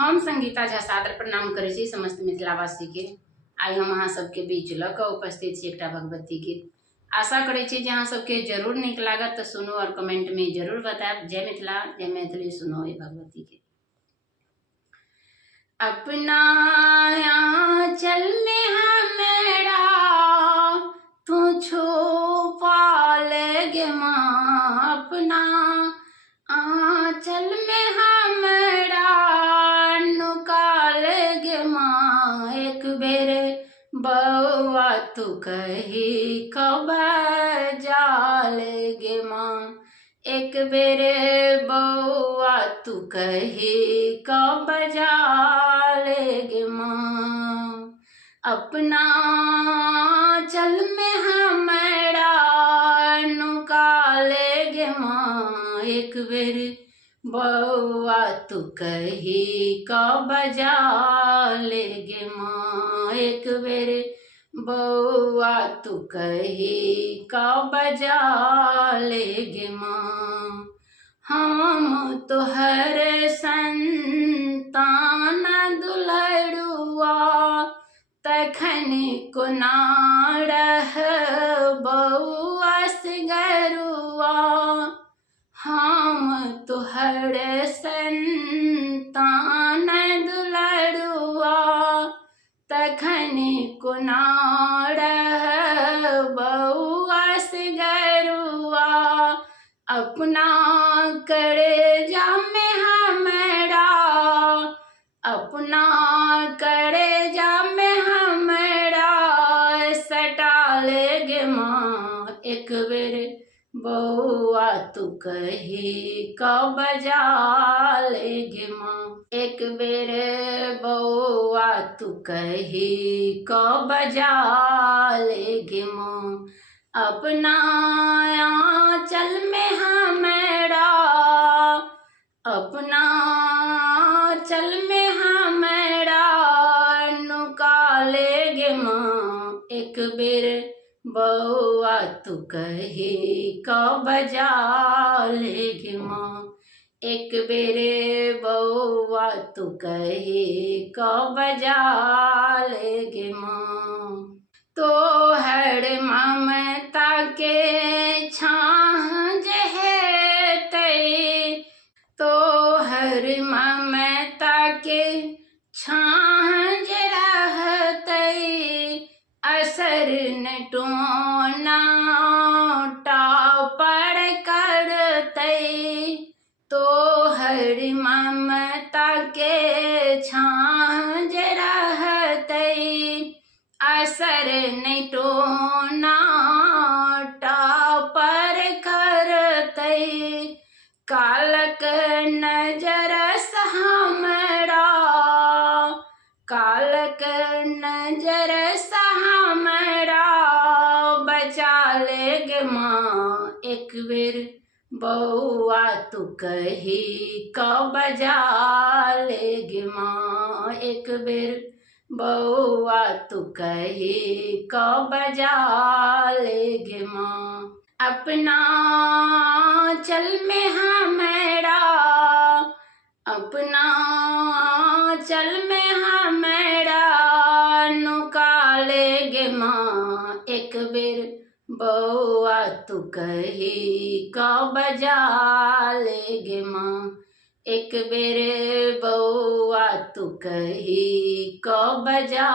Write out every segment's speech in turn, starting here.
हम संगीता झा सादर प्रणाम करै छी समस्त मिथिलावासी के। आई हम अहाँ सबके बीच ल क उपस्थित छी एकटा भगवती गीत। आशा करै छी जे अहाँ सबके जरूर नीक लागत तो सुनू और कमेंट में जरूर बताएब। जय मिथिला जय मैथिली। सुनो ये भगवती गीत। अपना आंचल में हमरा तू छुपा लेगे माँ, अपना आंचल में हमरा नुका लेगे माँ। एक बेर बउआ तू कही कब जा लेगे माँ, एक बेर बउआ तू कही कब जा लेगे माँ। अपना चल में हमरा नुका लेगे माँ, एक बेर बउआ तू कही कब जा लेगे माँ, एक बेर बउआ तू कही कब जा लेगे माँ। हम तोहर संतान दुलड़ुआ तखन कोना रह बउआ सिगरुआ। हम तोहर संतान दुलड़ुआ तखन कोना रह बउआ सिगरुआ। अपना कलेजा में हमरा, अपना कलेजा में हमरा सटा लेगे माँ, एक बेर बउआ तू कही कब जा लेगे माँ, एक बेर बउआ तू कही कब जा लेगे माँ। अपना आंचल में हमरा, अपना आंचल में हमरा नुका लेगे माँ, एक बेर बउआ तू कही कब जा लेगे माँ, एक बेर बउआ तू कही कब जा लेगे माँ। तोहर ममता के छाह जे हेतै, तोहर ममता के छाह जे रहतै, असर न टोना टापर करतै। तोहर ममता के छाह जे रहतै, असर नहीं टोना टापर करतै। कालक नजर से हमरा, कालक नजर से हमरा बचा लेगे माँ, एक बेर बउआ तू कही कब जा लेगे माँ, एक बेर बउआ तू कही कब जा लेगे माँ। अपना आंचल में हमरा, अपना आंचल में हमरा नुका लेगे माँ, एक बेर बउआ तू कही कब जा लेगे माँ, एक बेर बउआ तू कही कब जा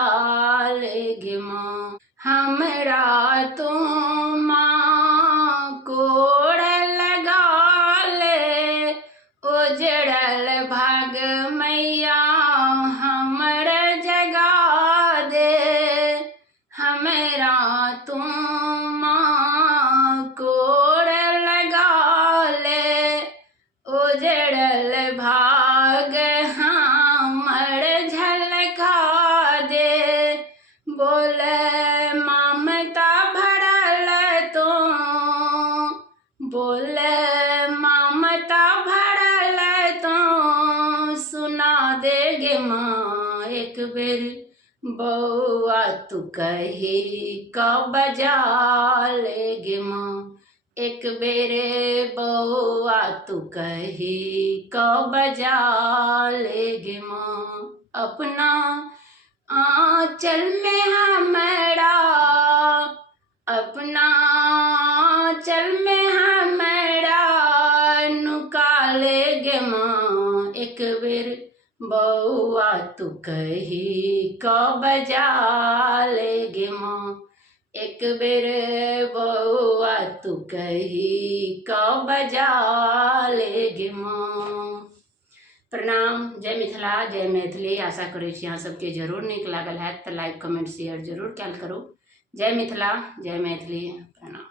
लेगे माँ। हमरा तो माँ कोड़ लगा ले, उजड़ल भाग मैया हमर जगा दे। हमरा तो माँ कोड़ लगा ले, उजड़ल भाग हमर झलका दे। बोल ममता भरल तो, बोल ममता भरल तो सुना देगे माँ, एक बेर बउआ तू कही कब जा लेगे माँ, एक बेरे बउआ तू कही कब जा लेगे माँ। अपना आंचल में हमरा, अपना आंचल में हमरा नुका लेगे माँ। एक बेर बउआ तू कही क बजा लेगे माँ। एक बेर बउआ तू कही क बजा लेगे माँ। प्रणाम। जय मिथिला, जय मैथिली। आशा करै छी अहाँ सबके जरूर नीक लागल हैत तऽ लाइक कमेंट शेयर जरूर कयल करू। जय मिथिला, जय मैथिली। प्रणाम।